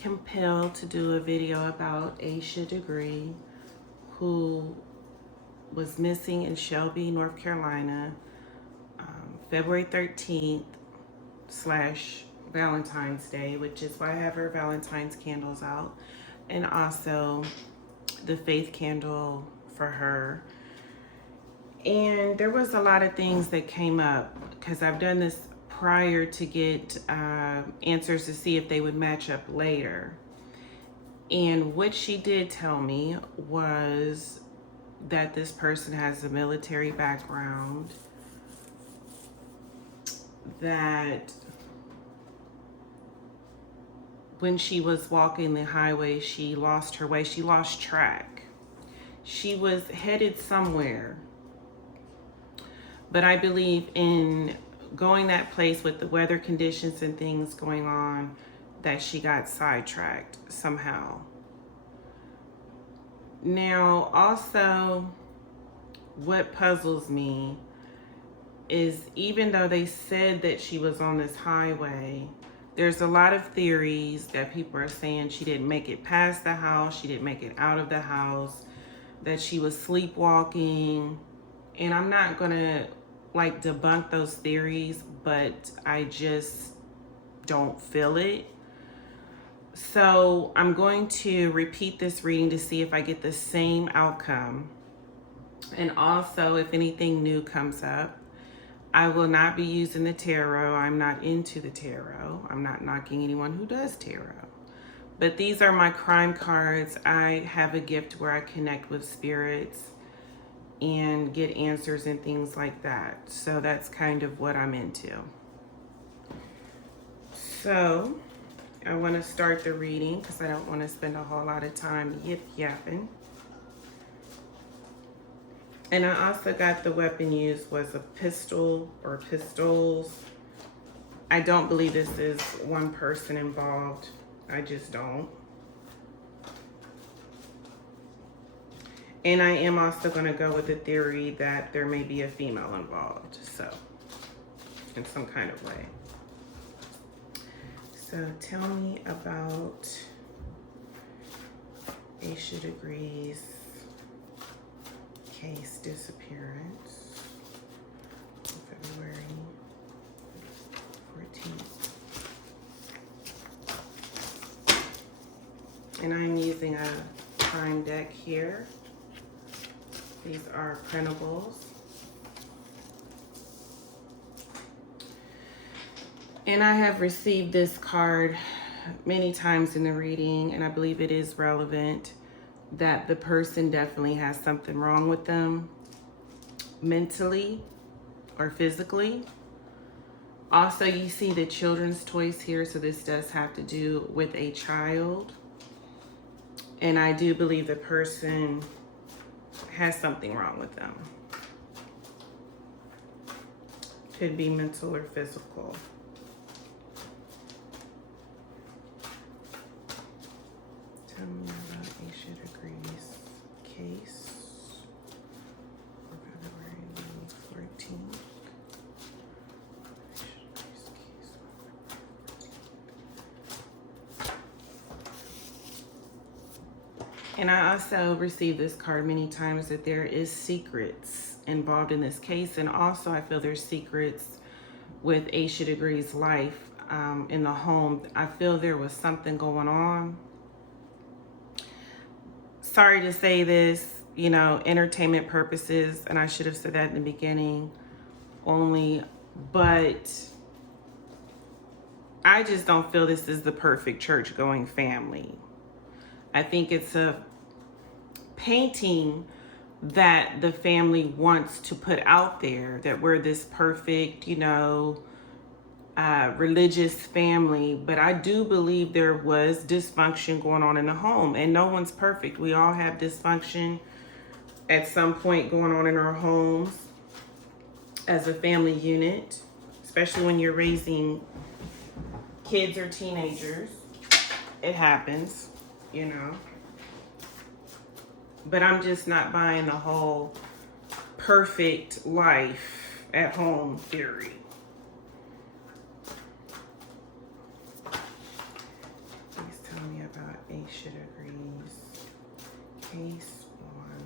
compelled to do a video about Asha Degree, who was missing in Shelby, North Carolina, February 13th / Valentine's Day, which is why I have her Valentine's candles out, and also the faith candle for her. And there was a lot of things that came up because I've done this prior to get answers to see if they would match up later. And what she did tell me was that this person has a military background, that when she was walking the highway, she lost her way, she lost track. She was headed somewhere. But I believe in going that place with the weather conditions and things going on, that she got sidetracked somehow. Now, also, what puzzles me is even though they said that she was on this highway, there's a lot of theories that people are saying she didn't make it past the house, she didn't make it out of the house, that she was sleepwalking. And I'm not gonna like debunk those theories, but I just don't feel it. So I'm going to repeat this reading to see if I get the same outcome. And also, if anything new comes up, I will not be using the tarot. I'm not into the tarot. I'm not knocking anyone who does tarot. But these are my crime cards. I have a gift where I connect with spirits and get answers and things like that. So that's kind of what I'm into. So I want to start the reading because I don't want to spend a whole lot of time yip-yapping. And I also got the weapon used was a pistol or pistols. I don't believe this is one person involved. I just don't. And I am also going to go with the theory that there may be a female involved, so in some kind of way. So tell me about Asha Degree's case disappearance, February 14th. And I'm using a prime deck here. These are printables. And I have received this card many times in the reading, and I believe it is relevant that the person definitely has something wrong with them mentally or physically. Also, you see the children's toys here, so this does have to do with a child. And I do believe the person has something wrong with them. Could be mental or physical. Tell me about Asha Degree's case for February 14th. And I also received this card many times that there is secrets involved in this case. And also I feel there's secrets with Asha Degree's life in the home. I feel there was something going on. Sorry to say this, you know, entertainment purposes, and I should have said that in the beginning only, but I just don't feel this is the perfect church-going family. I think it's a painting that the family wants to put out there, that we're this perfect, you know, religious family. But I do believe there was dysfunction going on in the home, and no one's perfect. We all have dysfunction at some point going on in our homes as a family unit, especially when you're raising kids or teenagers. It happens, you know. But I'm just not buying the whole perfect life at home theory. Please tell me Aisha agrees. Case on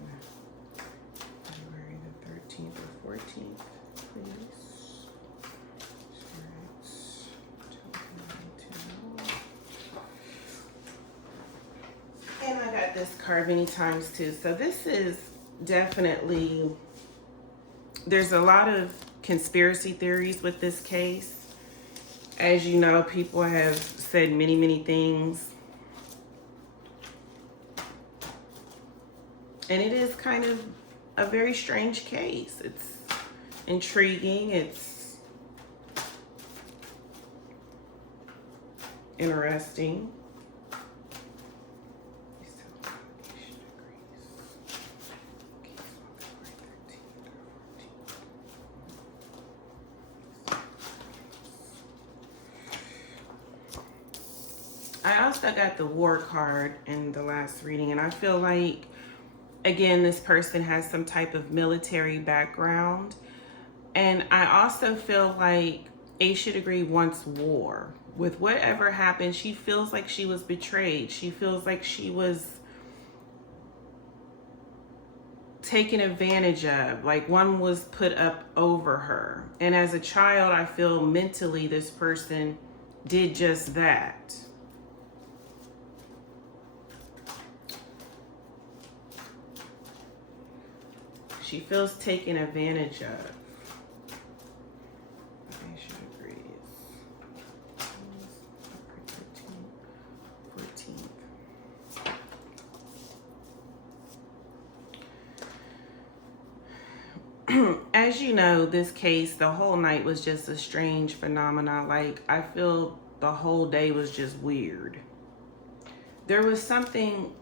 February the 13th or 14th, please. And I got this card many times too. So this is definitely, there's a lot of conspiracy theories with this case. As you know, people have said many, many things. And it is kind of a very strange case. It's intriguing. It's interesting. I also got the war card in the last reading, and I feel like, again, this person has some type of military background. And I also feel like Aisha Degree wants war. With whatever happened, she feels like she was betrayed. She feels like she was taken advantage of, like one was put up over her. And as a child, I feel mentally this person did just that. She feels taken advantage of. Aisha agrees. 14th. As you know, this case, the whole night was just a strange phenomenon. Like, I feel the whole day was just weird. There was something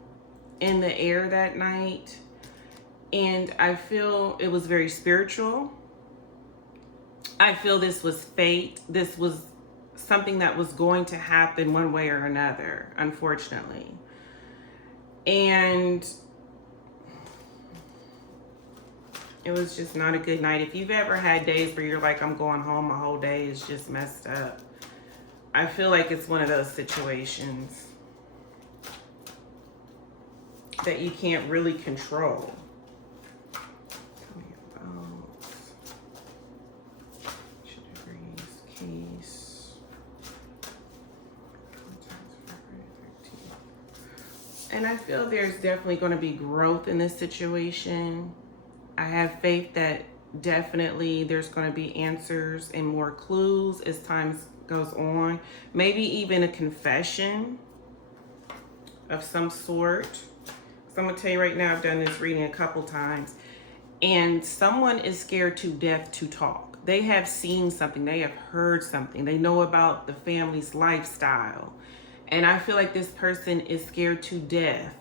in the air that night. And I feel it was very spiritual. I feel this was fate. This was something that was going to happen one way or another, unfortunately. And it was just not a good night. If you've ever had days where you're like, I'm going home, my whole day is just messed up, I feel like it's one of those situations that you can't really control. And I feel there's definitely going to be growth in this situation. I have faith that definitely there's going to be answers and more clues as time goes on. Maybe even a confession of some sort. So I'm going to tell you right now, I've done this reading a couple times. And someone is scared to death to talk. They have seen something. They have heard something. They know about the family's lifestyle. And I feel like this person is scared to death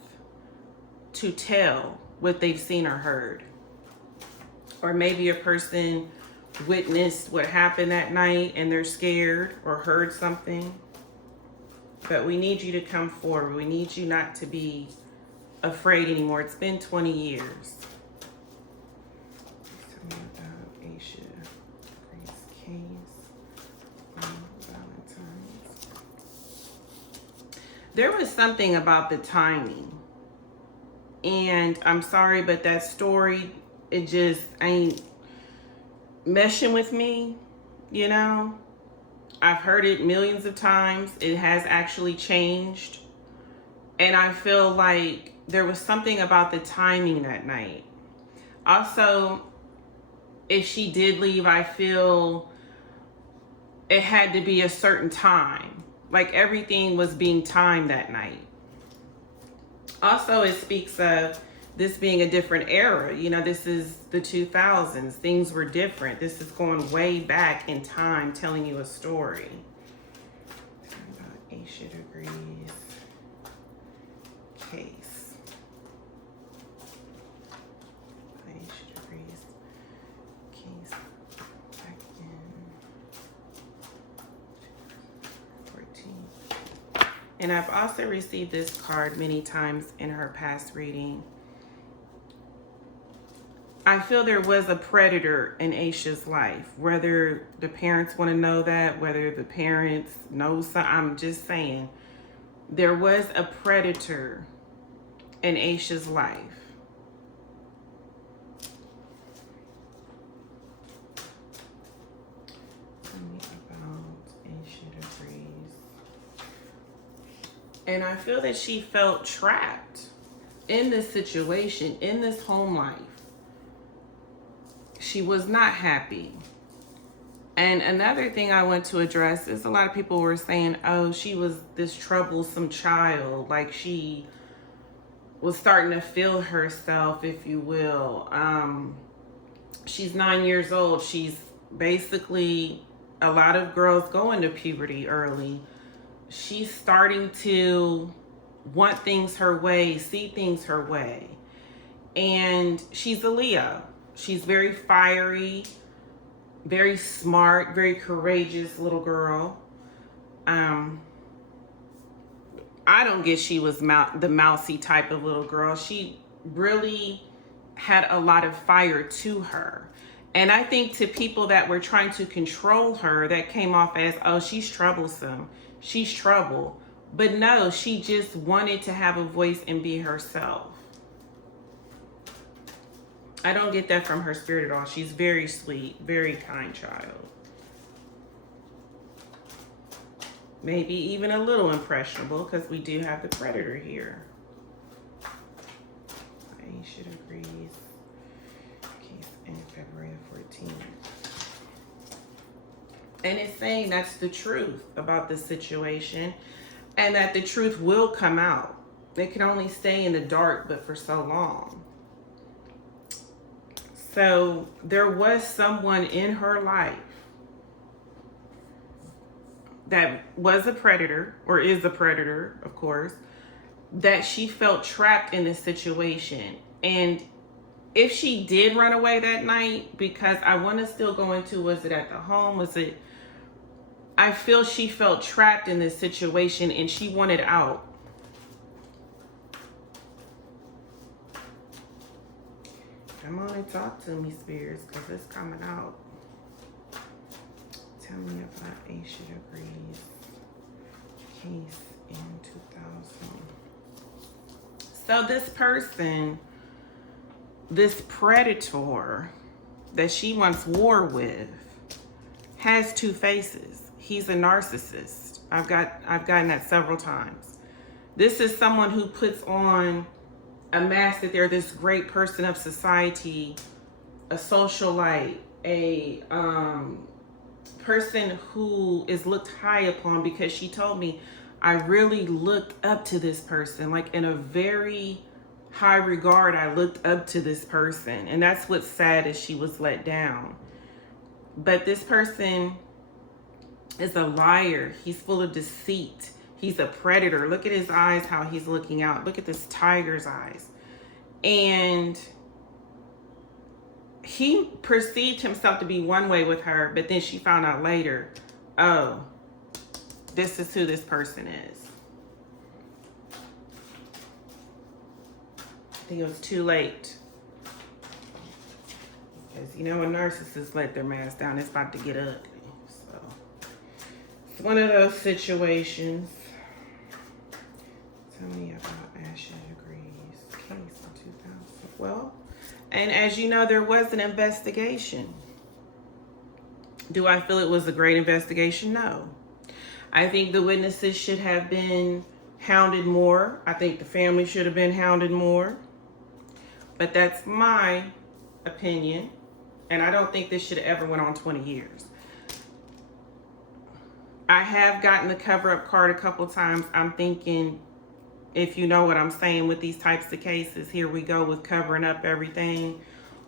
to tell what they've seen or heard. Or maybe a person witnessed what happened that night and they're scared or heard something. But we need you to come forward. We need you not to be afraid anymore. It's been 20 years. Tell me about Aisha Gray's case on Valentine's. There was something about the timing. And I'm sorry, but that story, it just ain't meshing with me, you know? I've heard it millions of times. It has actually changed. And I feel like there was something about the timing that night. Also, if she did leave, I feel it had to be a certain time. Like everything was being timed that night. Also, it speaks of this being a different era. You know, this is the 2000s. Things were different. This is going way back in time, telling you a story. About Aisha Degree's case. Aisha Degree's case back in 2014. And I've also received this card many times in her past reading. I feel there was a predator in Aisha's life. Whether the parents want to know that, whether the parents know something, I'm just saying, there was a predator in Asha's life. Tell me about Asha agrees. And I feel that she felt trapped in this situation, in this home life. She was not happy. And another thing I want to address is a lot of people were saying, oh, she was this troublesome child. Like she was starting to feel herself, if you will. She's 9 years old. She's basically, a lot of girls go into puberty early. She's starting to want things her way, see things her way. And she's a Leo. She's very fiery, very smart, very courageous little girl. I don't guess she was the mousy type of little girl. She really had a lot of fire to her. And I think to people that were trying to control her, that came off as, oh, she's troublesome. She's trouble. But no, she just wanted to have a voice and be herself. I don't get that from her spirit at all. She's very sweet, very kind child. Maybe even a little impressionable because we do have the predator here. Asha agrees. Case in February 14th. And it's saying that's the truth about this situation and that the truth will come out. It can only stay in the dark, but for so long. So there was someone in her life that was a predator, or is a predator, of course, that she felt trapped in this situation. And if she did run away that night, because I want to still go into, was it at the home? Was it, I feel she felt trapped in this situation and she wanted out. Come on and talk to me, spirits, because it's coming out. Tell me about Asha agrees. Case in 2000. So this person, this predator that she wants war with, has two faces. He's a narcissist. I've gotten that several times. This is someone who puts on a mask that they're this great person of society, a socialite, a person who is looked high upon, because she told me, I really looked up to this person, like in a very high regard. I looked up to this person. And that's what's sad, is she was let down. But this person is a liar. He's full of deceit. He's a predator. Look at his eyes, how he's looking out. Look at this tiger's eyes. And he perceived himself to be one way with her, but then she found out later, oh, this is who this person is. I think it was too late. Because, you know, when narcissists let their mask down, it's about to get ugly. So, it's one of those situations. Tell me about Asha agrees. Case in 2000. Well, and as you know, there was an investigation. Do I feel it was a great investigation? No. I think the witnesses should have been hounded more. I think the family should have been hounded more. But that's my opinion. And I don't think this should have ever went on 20 years. I have gotten the cover-up card a couple times. I'm thinking, if you know what I'm saying with these types of cases, here we go with covering up everything,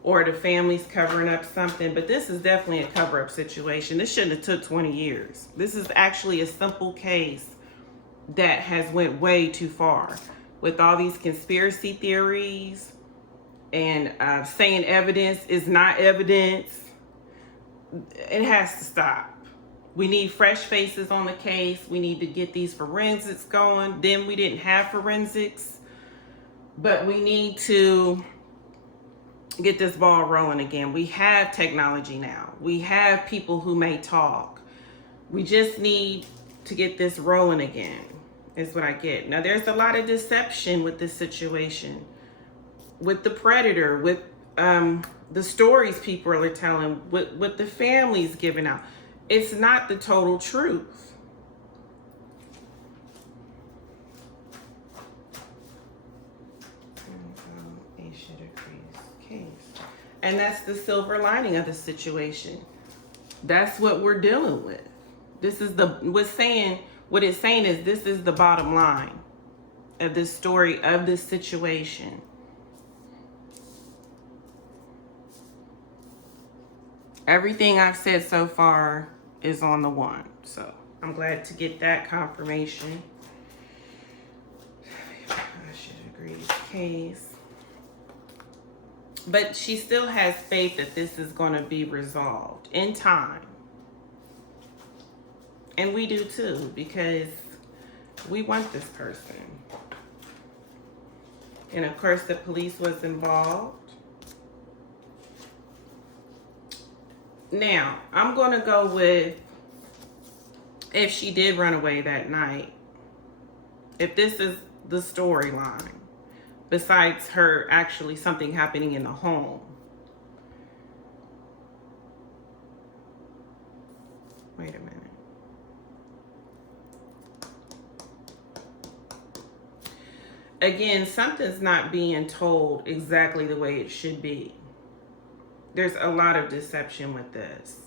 or the family's covering up something. But this is definitely a cover-up situation. This shouldn't have took 20 years. This is actually a simple case that has went way too far with all these conspiracy theories and saying evidence is not evidence. It has to stop. We need fresh faces on the case. We need to get these forensics going. Then we didn't have forensics, but we need to get this ball rolling again. We have technology now. We have people who may talk. We just need to get this rolling again. is what I get. Now, there's a lot of deception with this situation, with the predator, with the stories people are telling, with the families giving out. It's not the total truth. Asha agrees case. And that's the silver lining of the situation. That's what we're dealing with. This is what it's saying is this is the bottom line of this story, of this situation. Everything I've said so far is on the one. So I'm glad to get that confirmation. I should agree with the case. But she still has faith that this is going to be resolved in time. And we do too, because we want this person. And of course, the police was involved. Now, I'm going to go with if she did run away that night. If this is the storyline, besides her actually something happening in the home. Wait a minute. Again, something's not being told exactly the way it should be. There's a lot of deception with this.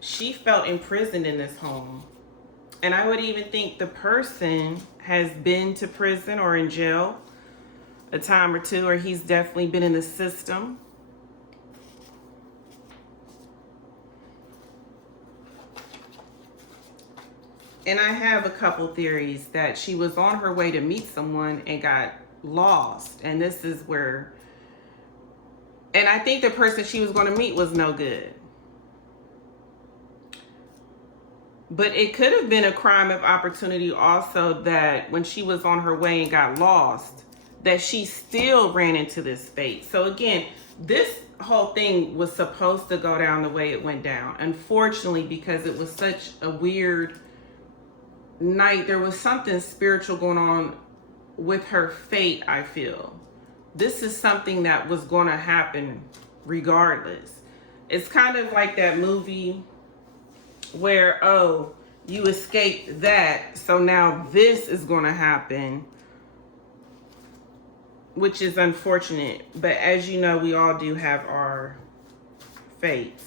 She felt imprisoned in this home. And I would even think the person has been to prison or in jail a time or two, or he's definitely been in the system. And I have a couple theories that she was on her way to meet someone and got lost. And this is where, and I think the person she was going to meet was no good. But it could have been a crime of opportunity also, that when she was on her way and got lost, that she still ran into this fate. So again, this whole thing was supposed to go down the way it went down. Unfortunately, because it was such a weird night, there was something spiritual going on with her fate, I feel. This is something that was going to happen regardless. It's kind of like that movie where, oh, you escaped that, so now this is going to happen, which is unfortunate. But as you know, we all do have our fates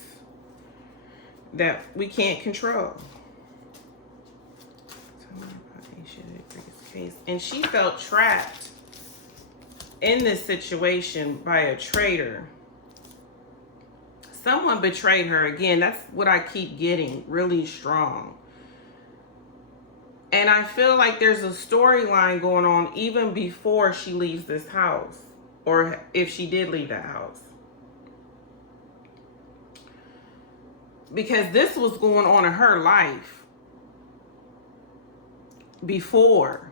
that we can't control. And she felt trapped in this situation by a traitor. Someone betrayed her. Again, that's what I keep getting really strong. And I feel like there's a storyline going on even before she leaves this house, or if she did leave that house. Because this was going on in her life before.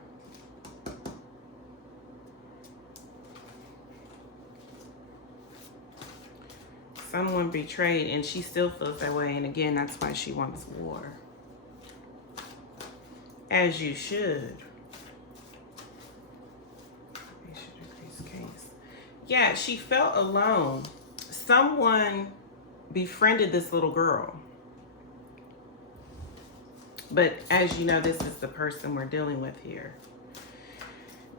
Someone betrayed, and she still feels that way. And again, that's why she wants war. As you should. Yeah, she felt alone. Someone befriended this little girl. But as you know, this is the person we're dealing with here.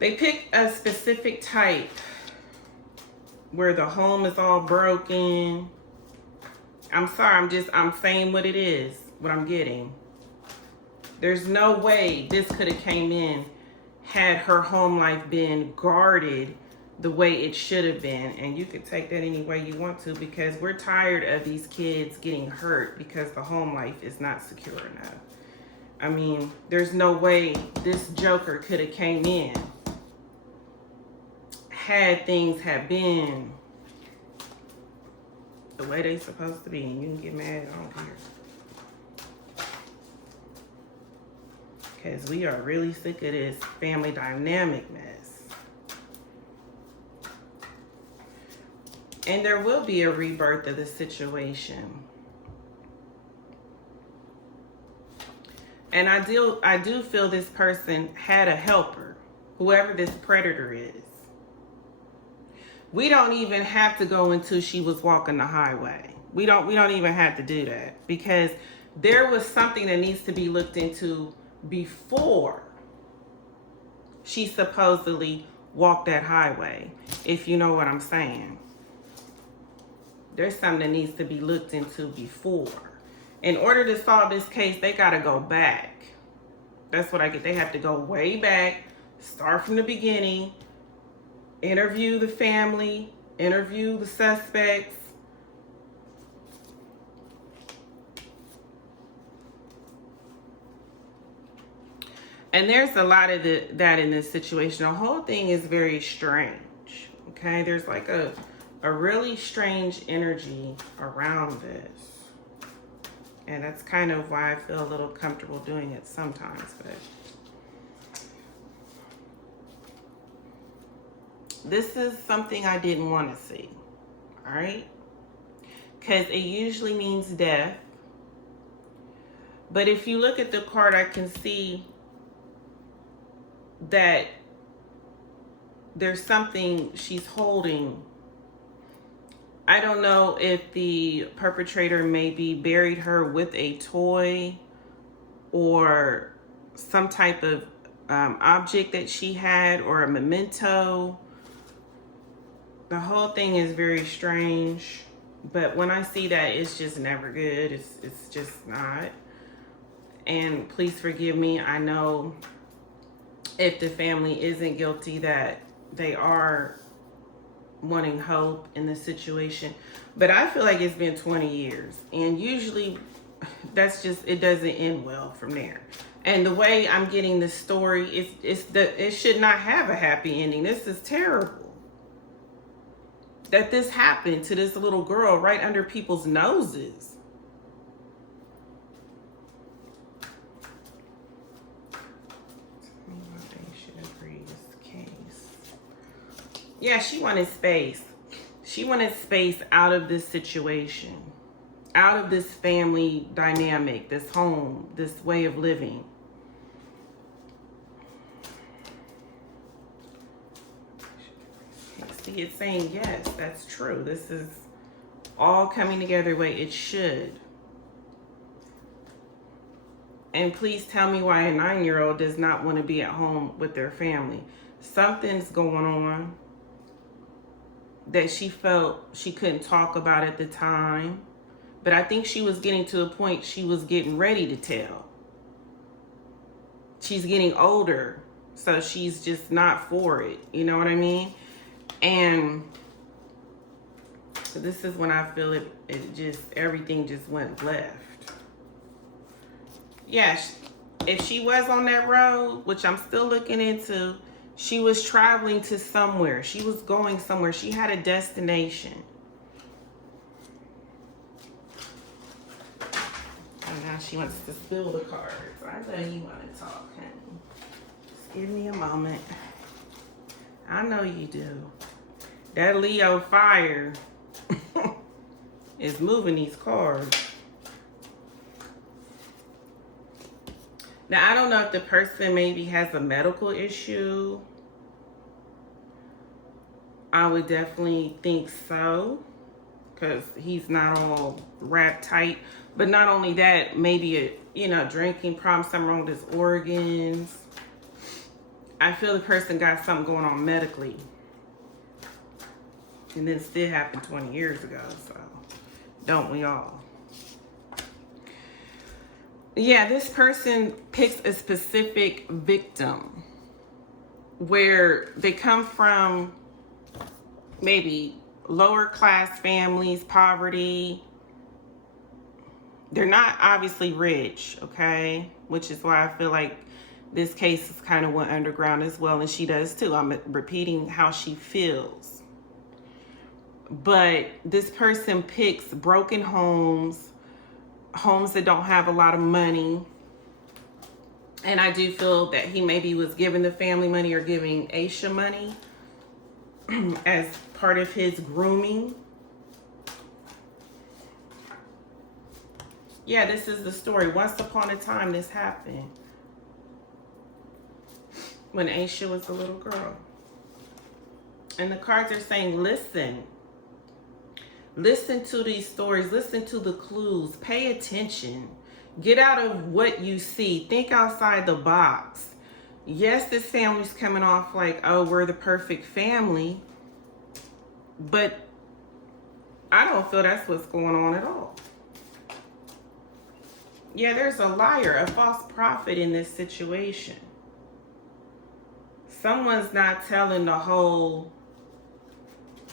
They picked a specific type where the home is all broken. I'm sorry, I'm saying what it is, what I'm getting. There's no way this could have came in had her home life been guarded the way it should have been. And you could take that any way you want to, because we're tired of these kids getting hurt because the home life is not secure enough. I mean, there's no way this joker could have came in had things have been the way they supposed to be. And you can get mad, I don't care. Because we are really sick of this family dynamic mess. And there will be a rebirth of the situation. And I do feel this person had a helper, whoever this predator is. We don't even have to go into she was walking the highway. We don't even have to do that, because there was something that needs to be looked into before she supposedly walked that highway, if you know what I'm saying. There's something that needs to be looked into before. In order to solve this case, they got to go back. That's what I get. They have to go way back, start from the beginning, interview the family, interview the suspects. And there's a lot of that in this situation. The whole thing is very strange. Okay, there's like a really strange energy around this. And that's kind of why I feel a little comfortable doing it sometimes. But this is something I didn't want to see. All right? Because it usually means death. But if you look at the card, I can see that there's something she's holding. I don't know if the perpetrator maybe buried her with a toy or some type of object that she had, or a memento. The whole thing is very strange, but when I see that, it's just never good. It's just not. And please forgive me. I know if the family isn't guilty, that they are wanting hope in the situation. But I feel like it's been 20 years. And usually that's just, it doesn't end well from there. And the way I'm getting this story, it should not have a happy ending. This is terrible. That this happened to this little girl right under people's noses. Yeah, she wanted space. She wanted space out of this situation, out of this family dynamic, this home, this way of living. See, it's saying yes, that's true. This is all coming together the way it should. And please tell me why a 9-year-old does not want to be at home with their family. Something's going on that she felt she couldn't talk about at the time. But I think she was getting to a point she was getting ready to tell. She's getting older, so she's just not for it. You know what I mean? And so this is when I feel everything just went left. Yeah, if she was on that road, which I'm still looking into, she was traveling to somewhere. She was going somewhere. She had a destination. And now she wants to spill the cards. I know you want to talk, honey. Just give me a moment. I know you do. That Leo fire is moving these cards. Now, I don't know if the person maybe has a medical issue. I would definitely think so, because he's not all wrapped tight. But not only that, maybe a drinking problem, something wrong with his organs. I feel the person got something going on medically. And this did happen 20 years ago, so don't we all? Yeah, this person picks a specific victim where they come from maybe lower class families, poverty. They're not obviously rich, okay? Which is why I feel like this case is kind of went underground as well, and she does too. I'm repeating how she feels. But this person picks broken homes that don't have a lot of money. And I do feel that he maybe was giving the family money or giving Asha money as part of his grooming. Yeah, this is the story. Once upon a time, this happened when Asha was a little girl. And the cards are saying, listen. Listen to these stories. Listen to the clues. Pay attention. Get out of what you see. Think outside the box. Yes, this family's coming off like, oh, we're the perfect family. But I don't feel that's what's going on at all. Yeah, there's a liar, a false prophet in this situation. Someone's not telling the whole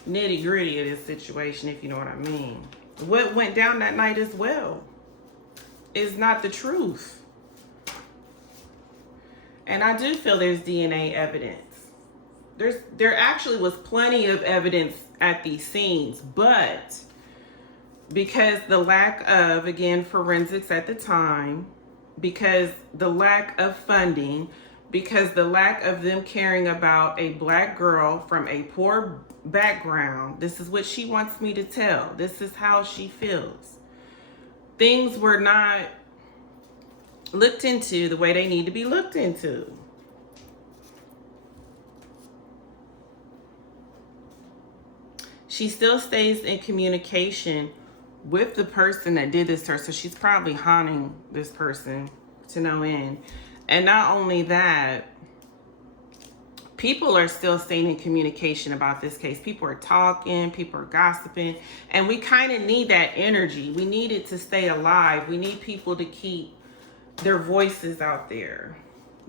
nitty gritty of this situation, if you know what I mean. What went down that night as well is not the truth. And I do feel there's DNA evidence. There actually was plenty of evidence at these scenes, but because the lack of, again, forensics at the time, because the lack of funding, because the lack of them caring about a black girl from a poor background, this is what she wants me to tell. This is how she feels. Things were not looked into the way they need to be looked into. She still stays in communication with the person that did this to her, so she's probably haunting this person to no end. And not only that, people are still staying in communication about this case. People are talking, people are gossiping, and we kind of need that energy. We need it to stay alive. We need people to keep their voices out there.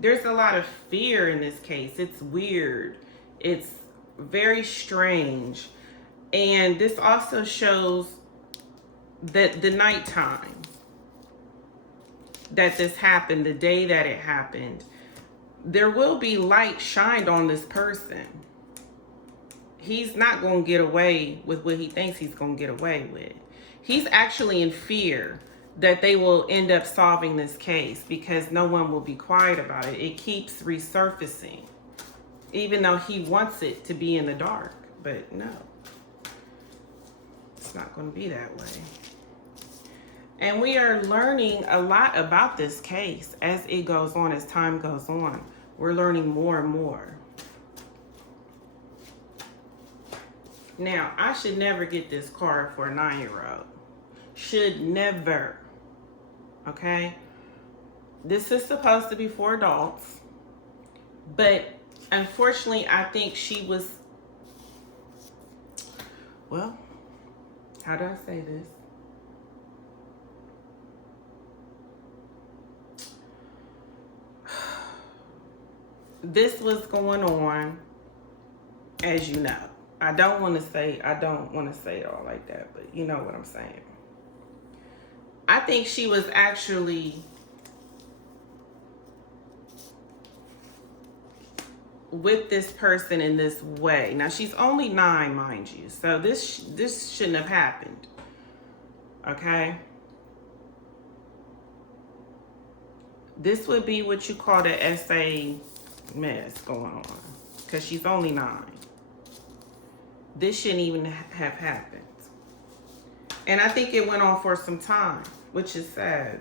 There's a lot of fear in this case. It's weird. It's very strange. And this also shows that the nighttime that this happened, the day that it happened, there will be light shined on this person. He's not going to get away with what he thinks he's going to get away with. He's actually in fear that they will end up solving this case because no one will be quiet about it. It keeps resurfacing, even though he wants it to be in the dark. But no, it's not going to be that way. And we are learning a lot about this case as it goes on, as time goes on. We're learning more and more. Now, I should never get this card for a 9-year-old. Should never. Okay? This is supposed to be for adults. But unfortunately, I think she was, well, how do I say this? This was going on, as you know. I don't want to say it all like that, but you know what I'm saying. I think she was actually with this person in this way. Now, she's only 9, mind you, so this shouldn't have happened. Okay? This would be what you call the essay mess going on, because she's only 9. This shouldn't even have happened. And I think it went on for some time, which is sad.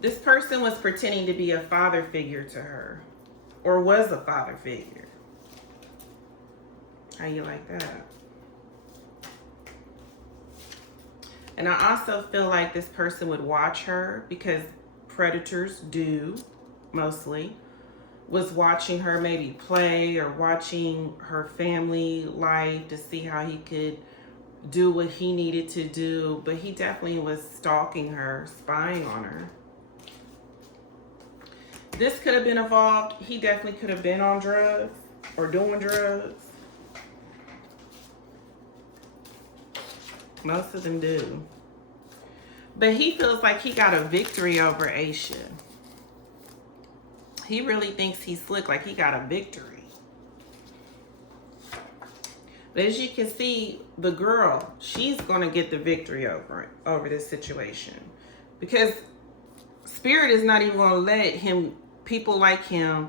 This person was pretending to be a father figure to her, or was a father figure. How you like that? And I also feel like this person would watch her, because predators do, mostly, was watching her maybe play or watching her family life to see how he could do what he needed to do. But he definitely was stalking her, spying on her. This could have been involved. He definitely could have been on drugs or doing drugs. Most of them do. But he feels like he got a victory over Asha. He really thinks he's slick, like he got a victory. But as you can see, the girl, she's going to get the victory over this situation. Because Spirit is not even going to let people like him,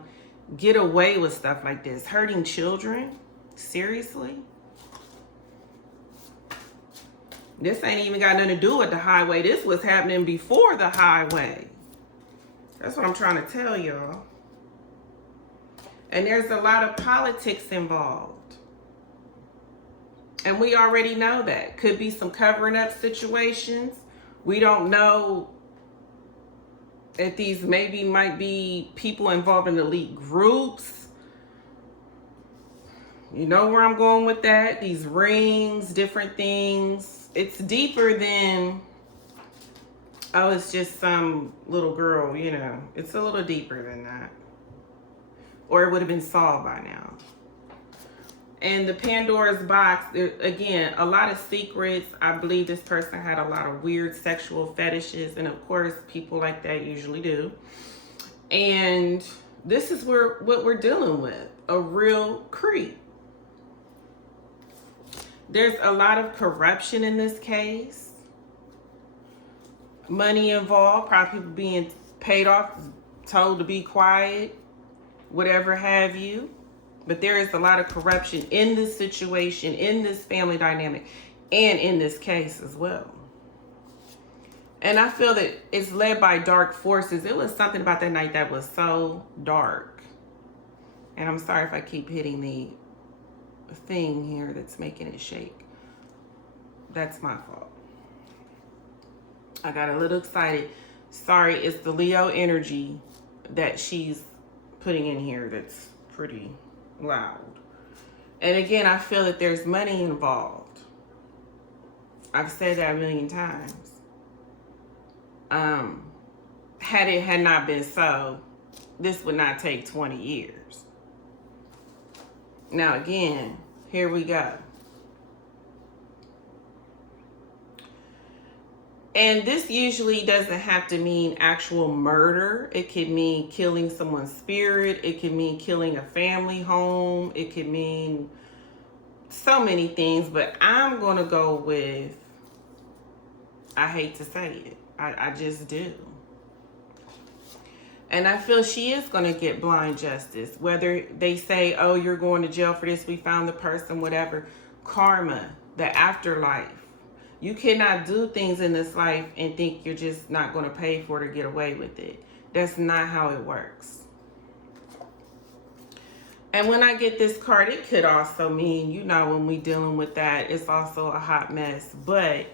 get away with stuff like this. Hurting children? Seriously? This ain't even got nothing to do with the highway. This was happening before the highway. That's what I'm trying to tell y'all. And there's a lot of politics involved. And we already know that. Could be some covering up situations. We don't know if these maybe might be people involved in elite groups. You know where I'm going with that? These rings, different things. It's deeper than, oh, it's just some little girl, you know. It's a little deeper than that. Or it would have been solved by now. And the Pandora's box, again, a lot of secrets. I believe this person had a lot of weird sexual fetishes. And of course, people like that usually do. And this is what we're dealing with. A real creep. There's a lot of corruption in this case. Money involved. Probably people being paid off, told to be quiet, whatever have you. But there is a lot of corruption in this situation, in this family dynamic, and in this case as well. And I feel that it's led by dark forces. It was something about that night that was so dark. And I'm sorry if I keep hitting the thing here that's making it shake. That's my fault. I got a little excited. Sorry, it's the Leo energy that she's putting in here that's pretty loud. And again, I feel that there's money involved. I've said that a million times. Had not been so, this would not take 20 years. Now again, here we go. And this usually doesn't have to mean actual murder. It could mean killing someone's spirit. It could mean killing a family home. It could mean so many things, but I'm going to go with, I hate to say it, I just do. And I feel she is going to get blind justice. Whether they say, oh, you're going to jail for this, we found the person, whatever. Karma, the afterlife. You cannot do things in this life and think you're just not going to pay for it or get away with it. That's not how it works. And when I get this card, it could also mean, you know, when we dealing with that, it's also a hot mess. But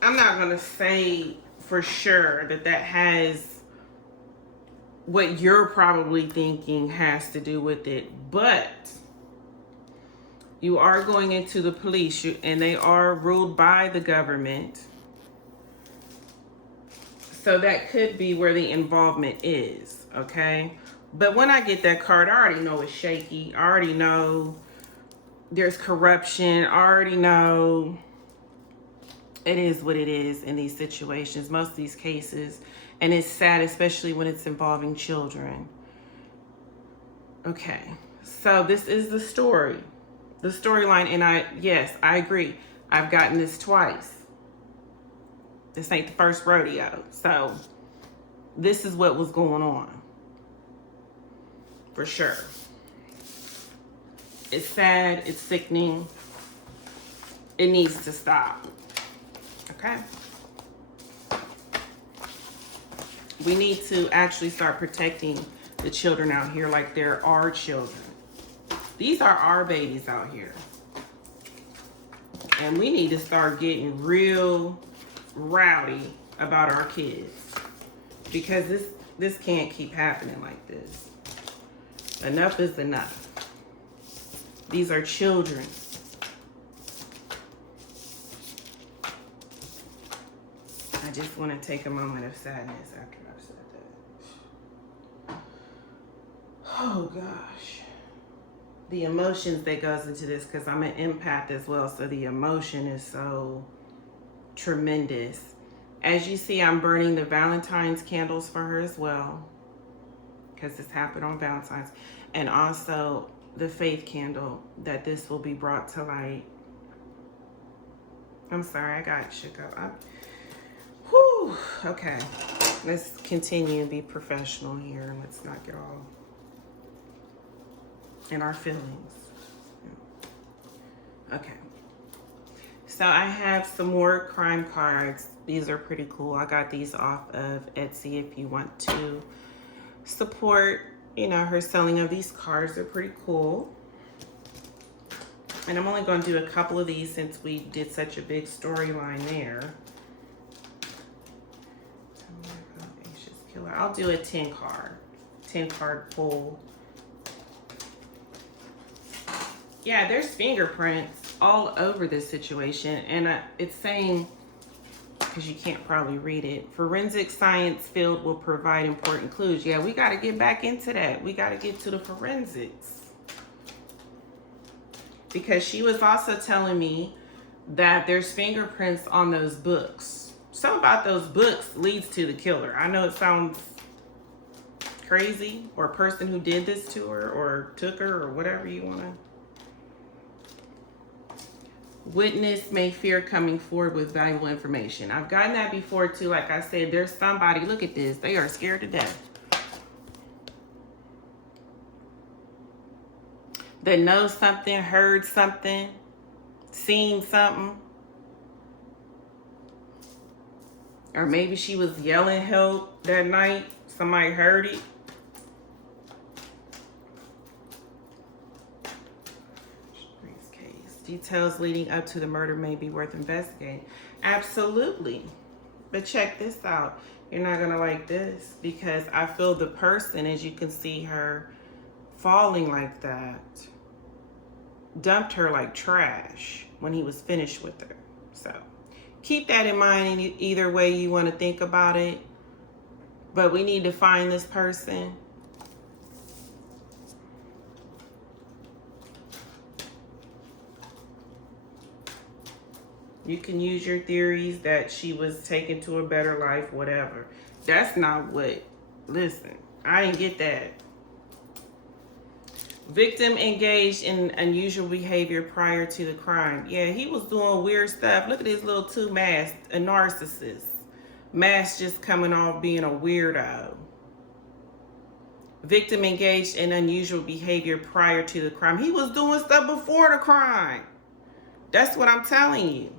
I'm not going to say for sure that that has what you're probably thinking has to do with it. But you are going into the police, and they are ruled by the government. So that could be where the involvement is, okay? But when I get that card, I already know it's shaky. I already know there's corruption. I already know it is what it is in these situations, most of these cases. And it's sad, especially when it's involving children. Okay, so this is the story. The storyline, and yes, I agree. I've gotten this twice. This ain't the first rodeo. So this is what was going on. For sure. It's sad, it's sickening. It needs to stop. Okay? We need to actually start protecting the children out here like there are children. These are our babies out here. And we need to start getting real rowdy about our kids. Because this can't keep happening like this. Enough is enough. These are children. I just want to take a moment of sadness after I've said that. Oh gosh. The emotions that goes into this, because I'm an empath as well, so the emotion is so tremendous. As you see, I'm burning the Valentine's candles for her as well, because this happened on Valentine's, and also the faith candle that this will be brought to light. I'm sorry, I got shook up. Whew, okay, let's continue and be professional here, and let's not get all in our feelings. Okay, So I have some more crime cards. These are pretty cool. I got these off of Etsy if you want to support, you know, her selling of these cards. They're pretty cool. And I'm only going to do a couple of these since we did such a big storyline there. Asha's killer. I'll do a 10 card pull. Yeah, there's fingerprints all over this situation, and it's saying, because you can't probably read it, forensic science field will provide important clues. Yeah, we got to get back into that. We got to get to the forensics. Because she was also telling me that there's fingerprints on those books. Something about those books leads to the killer. I know it sounds crazy, or a person who did this to her or took her or whatever you want to. Witness may fear coming forward with valuable information. I've gotten that before too. Like I said, there's somebody, look at this, they are scared to death, that knows something, heard something, seen something. Or maybe she was yelling help that night, somebody heard it. Details leading up to the murder may be worth investigating. Absolutely. But check this out. You're not going to like this, because I feel the person, as you can see her falling like that, dumped her like trash when he was finished with her. So keep that in mind in either way you want to think about it. But we need to find this person. You can use your theories that she was taken to a better life, whatever. That's not what, listen, I didn't get that. Victim engaged in unusual behavior prior to the crime. Yeah, he was doing weird stuff. Look at his little two masks, a narcissist. Mask just coming off being a weirdo. Victim engaged in unusual behavior prior to the crime. He was doing stuff before the crime. That's what I'm telling you.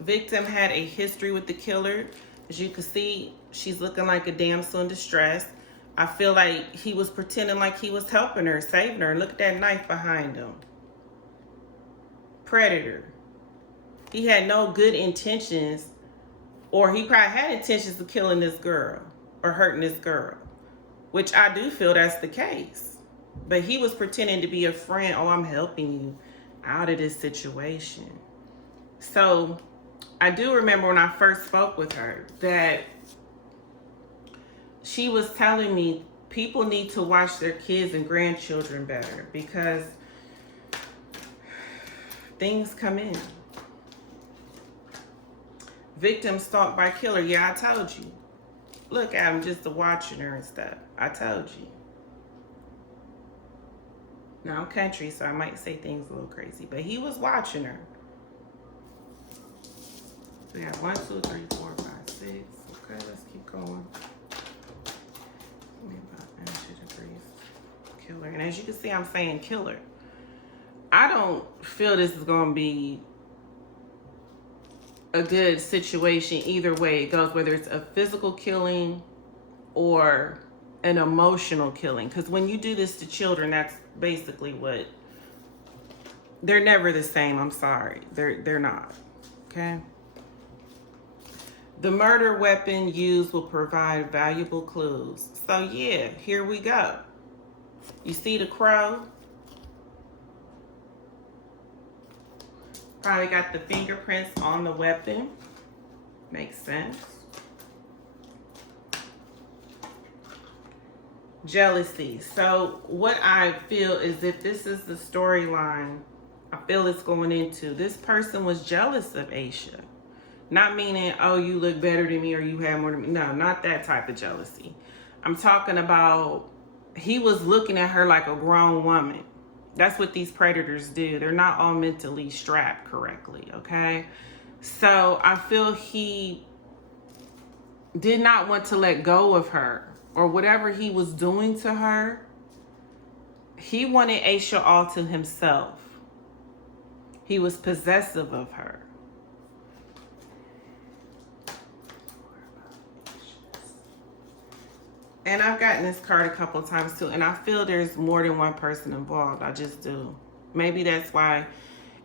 Victim had a history with the killer. As you can see, she's looking like a damsel in distress. I feel like he was pretending like he was helping her, saving her. And look at that knife behind him. Predator. He had no good intentions, or he probably had intentions of killing this girl or hurting this girl, which I do feel that's the case. But he was pretending to be a friend. Oh, I'm helping you out of this situation. So I do remember when I first spoke with her that she was telling me people need to watch their kids and grandchildren better, because things come in. Victim stalked by killer. Yeah, I told you. Look at him just watching her and stuff. I told you. Now I'm country, so I might say things a little crazy, but he was watching her. So we have 1, 2, 3, 4, 5, 6. Okay, let's keep going. About 92 degrees. Killer. And as you can see, I'm saying killer. I don't feel this is going to be a good situation either way it goes, whether it's a physical killing or an emotional killing. Because when you do this to children, that's basically what, they're never the same. I'm sorry. They're not. Okay. The murder weapon used will provide valuable clues. So yeah, here we go. You see the crow? Probably got the fingerprints on the weapon. Makes sense. Jealousy. So what I feel is, if this is the storyline I feel it's going into, this person was jealous of Asha. Not meaning, oh, you look better than me or you have more than me. No, not that type of jealousy. I'm talking about, he was looking at her like a grown woman. That's what these predators do. They're not all mentally strapped correctly, okay? So I feel he did not want to let go of her, or whatever he was doing to her, He wanted Asha all to himself. He was possessive of her. And I've gotten this card a couple of times too, and I feel there's more than one person involved. I just do. Maybe that's why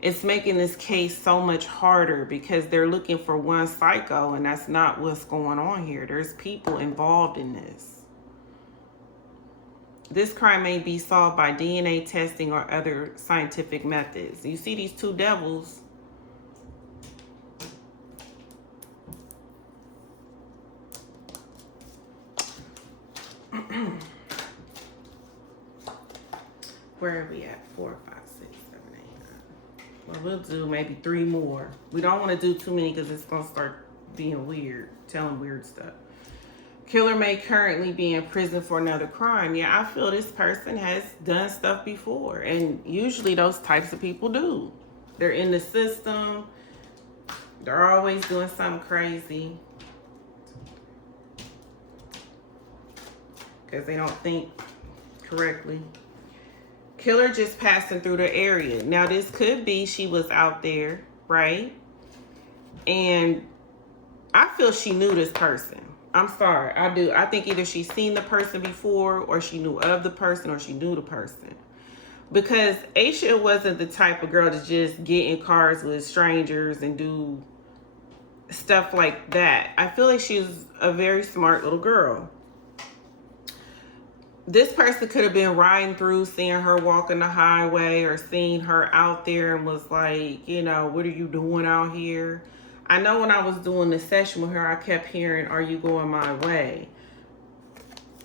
it's making this case so much harder, because they're looking for one psycho, and that's not what's going on here. There's people involved in this. This crime may be solved by DNA testing or other scientific methods. You see these two devils. Where are we at? 4, 5, 6, 7, 8, 9. Well, we'll do maybe 3 more. We don't want to do too many because it's going to start being weird, telling weird stuff. Killer may currently be in prison for another crime. Yeah, I feel this person has done stuff before. And usually those types of people do. They're in the system. They're always doing something crazy. Because they don't think correctly. Killer just passing through the area. Now, this could be she was out there, right? And I feel she knew this person. I'm sorry, I do. I think either she's seen the person before, or she knew of the person, or she knew the person. Because Asha wasn't the type of girl to just get in cars with strangers and do stuff like that. I feel like she was a very smart little girl. This person could have been riding through, seeing her walking the highway, or seeing her out there and was like, you know, what are you doing out here? I know when I was doing the session with her, I kept hearing, are you going my way?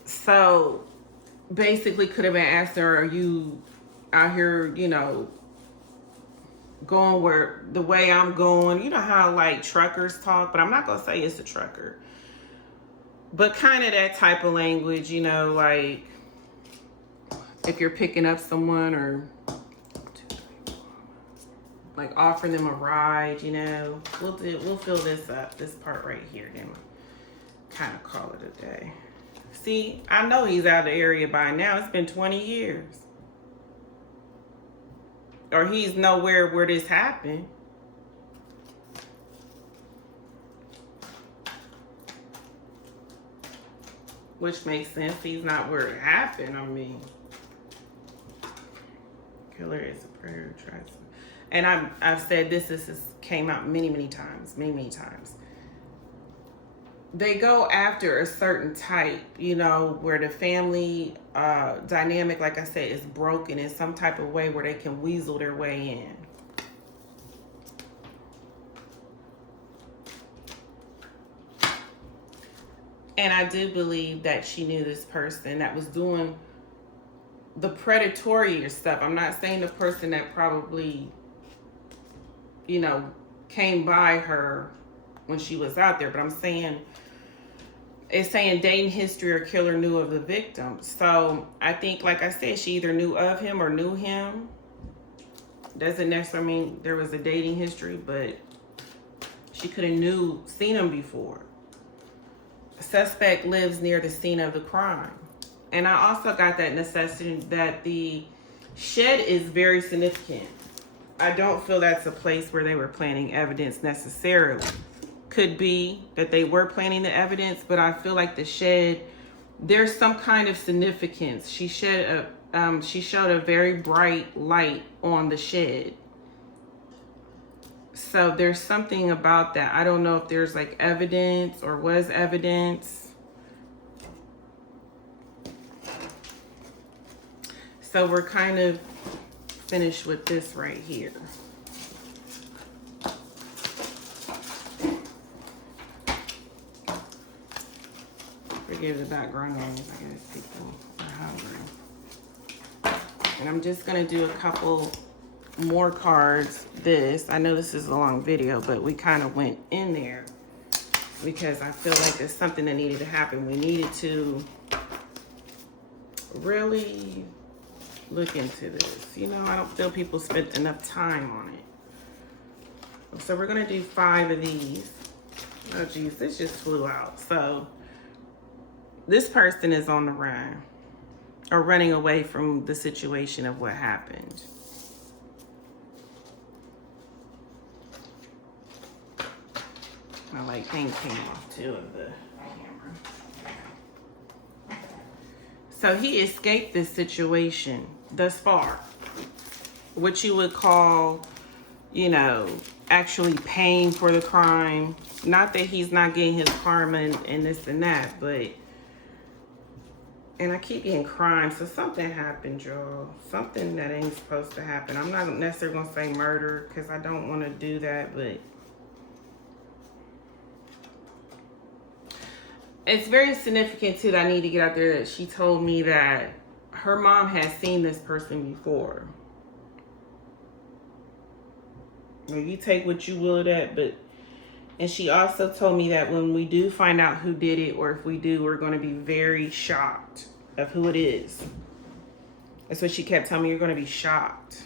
So basically could have been asking her, are you out here, you know, going where the way I'm going? You know how like truckers talk, but I'm not going to say it's a trucker. But kind of that type of language, you know, like if you're picking up someone, or like offering them a ride, you know. We'll fill this up, this part right here, then kind of call it a day. See, I know he's out of the area by now. It's been 20 years. Or he's nowhere where this happened. Which makes sense. He's not where it happened. I mean, killer is a prayer. And I've said this came out many times. They go after a certain type, you know, where the family dynamic, like I said, is broken in some type of way where they can weasel their way in. And I do believe that she knew this person that was doing the predatory stuff. I'm not saying the person that probably, you know, came by her when she was out there, but I'm saying, it's saying dating history or killer knew of the victim. So I think, like I said, she either knew of him or knew him. Doesn't necessarily mean there was a dating history, but she could have seen him before. Suspect lives near the scene of the crime. And I also got that necessity that the shed is very significant. I don't feel that's a place where they were planting evidence necessarily. Could be that they were planting the evidence, but I feel like the shed, there's some kind of significance. She showed a very bright light on the shed. So there's something about that. I don't know if there's like evidence or was evidence. So we're kind of finished with this right here. Forgive the background noise. I guess people are hungry. And I'm just going to do a couple more cards. I know this is a long video, but we kind of went in there because I feel like there's something that needed to happen. We needed to really look into this. You know, I don't feel people spent enough time on it. So we're going to do 5 of these. Oh, geez, this just flew out. So this person is on the run. or running away from the situation of what happened. My light thing came off too of the camera. So he escaped this situation thus far. What you would call, you know, actually paying for the crime. Not that he's not getting his karma and this and that, but, and I keep getting crime, so something happened, y'all. Something that ain't supposed to happen. I'm not necessarily gonna say murder, because I don't want to do that, but it's very significant too that I need to get out there that she told me that her mom has seen this person before. You take what you will of that, but, and she also told me that when we do find out who did it, or if we do, we're going to be very shocked of who it is. That's what she kept telling me, you're going to be shocked.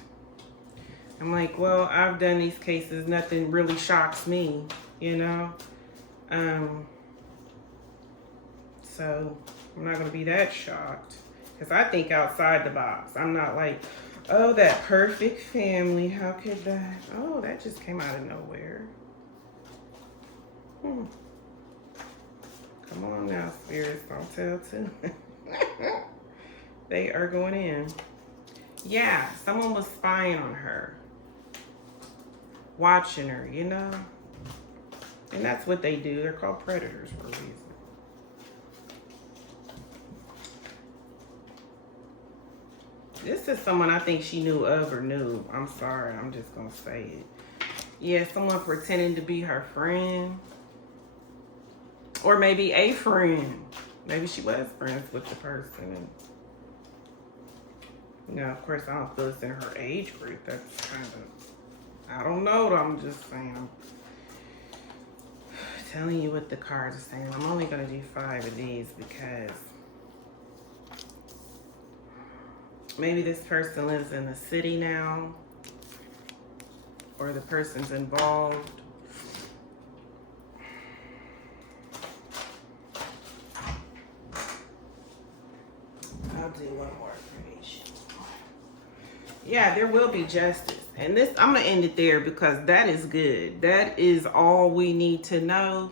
I'm like, well, I've done these cases, nothing really shocks me, you know? So I'm not going to be that shocked, because I think outside the box. I'm not like, oh, that perfect family. How could that? Oh, that just came out of nowhere. Come on now, spirits. Don't tell too. They are going in. Yeah, someone was spying on her. Watching her, you know? And that's what they do. They're called predators for a reason. This is someone I think she knew of or knew. I'm sorry, I'm just gonna say it. Yeah, someone pretending to be her friend. Or maybe a friend. Maybe she was friends with the person. And, you know, of course, I don't feel it's in her age group. That's kind of, I don't know. I'm just saying. I'm telling you what the cards are saying. I'm only gonna do 5 of these because maybe this person lives in the city now, or the person's involved. I'll do one more information. Yeah, there will be justice. And this, I'm going to end it there because that is good. That is all we need to know.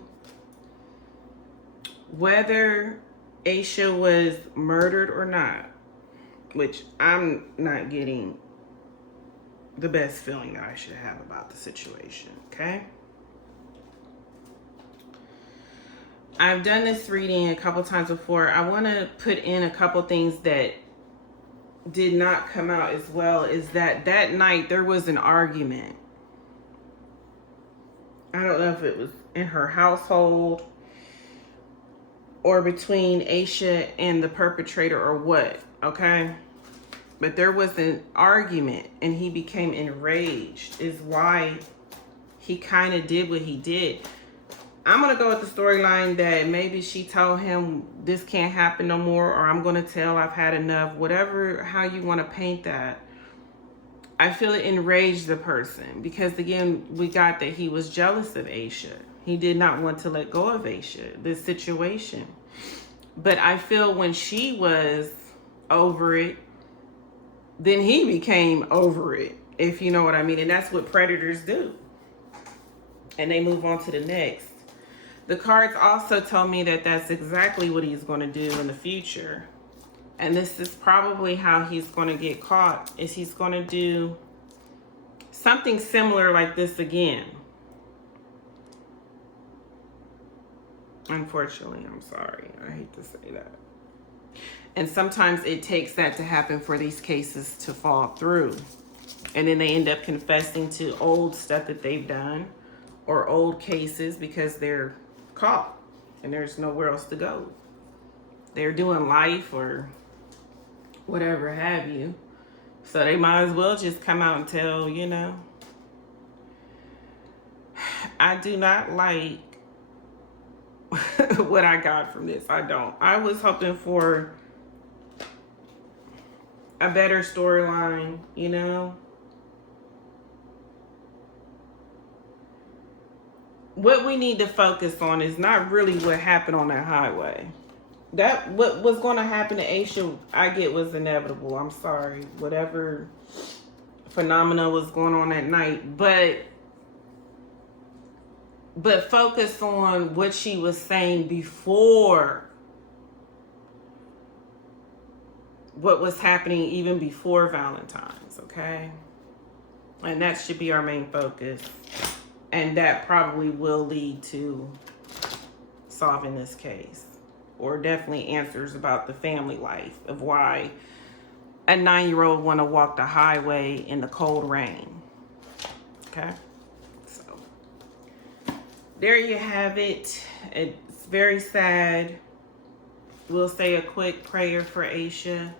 Whether Asha was murdered or not, which I'm not getting the best feeling that I should have about the situation, okay? I've done this reading a couple times before. I want to put in a couple things that did not come out as well. Is that night there was an argument. I don't know if it was in her household or between Asha and the perpetrator or what, okay? But there was an argument and he became enraged, is why he kind of did what he did. I'm going to go with the storyline that maybe she told him this can't happen no more, or I'm going to tell I've had enough, whatever, how you want to paint that. I feel it enraged the person because, again, we got that he was jealous of Asha. He did not want to let go of Asha, this situation. But I feel when she was over it, then he became over it, if you know what I mean. And that's what predators do. And they move on to the next. The cards also told me that that's exactly what he's going to do in the future. And this is probably how he's going to get caught, is he's going to do something similar like this again. Unfortunately, I'm sorry. I hate to say that. And sometimes it takes that to happen for these cases to fall through. And then they end up confessing to old stuff that they've done or old cases because they're caught and there's nowhere else to go. They're doing life or whatever have you. So they might as well just come out and tell, you know. I do not like what I got from this. I don't. I was hoping for a better storyline, you know. What we need to focus on is not really what happened on that highway. that what was going to happen to Asha, I get, was inevitable. I'm sorry, whatever phenomena was going on that night, but focus on what she was saying before, what was happening even before Valentine's, okay? And that should be our main focus. And that probably will lead to solving this case, or definitely answers about the family life of why a 9-year-old want to walk the highway in the cold rain. Okay, so there you have it. It's very sad. We'll say a quick prayer for Asha,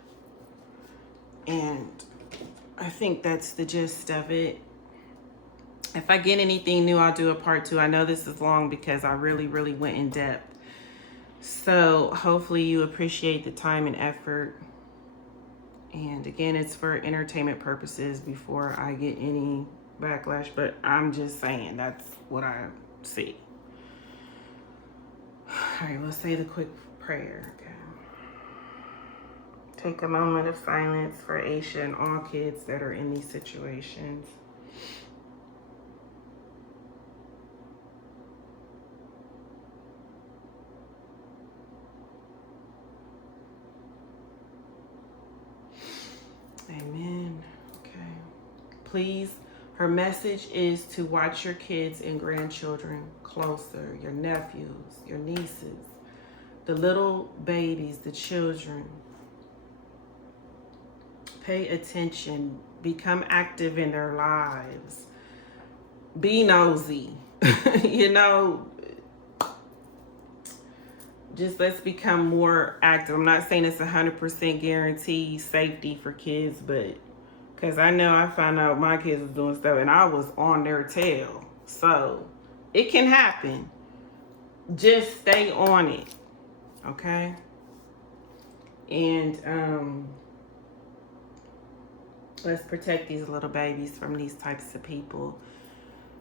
and I think that's the gist of it. If I get anything new, I'll do a part 2. I know this is long because I really went in depth. So hopefully you appreciate the time and effort. And again, it's for entertainment purposes before I get any backlash. But I'm just saying, that's what I see. All right, we'll say the quick prayer. Okay. Take a moment of silence for Asha and all kids that are in these situations. Amen. Okay. Please, her message is to watch your kids and grandchildren closer, your nephews, your nieces, the little babies, the children. Pay attention, become active in their lives. Be nosy. You know, just let's become more active. I'm not saying it's 100% guaranteed safety for kids, but because I know I found out my kids was doing stuff and I was on their tail. So it can happen. Just stay on it. Okay? And let's protect these little babies from these types of people,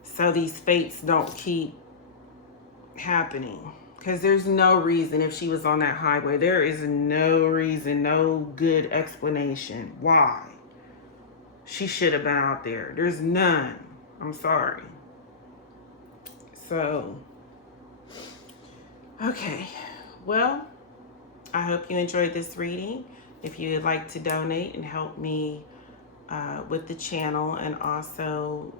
so these fates don't keep happening. Because there's no reason, if she was on that highway, there is no reason, no good explanation why she should have been out there. There's none. I'm sorry. So, okay. Well, I hope you enjoyed this reading. If you would like to donate and help me with the channel, and also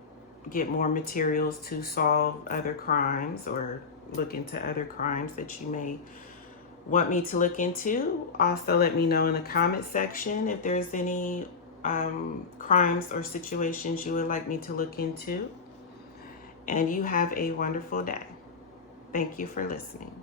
get more materials to solve other crimes or look into other crimes that you may want me to look into, also let me know in the comment section if there's any crimes or situations you would like me to look into. And you have a wonderful day. Thank you for listening.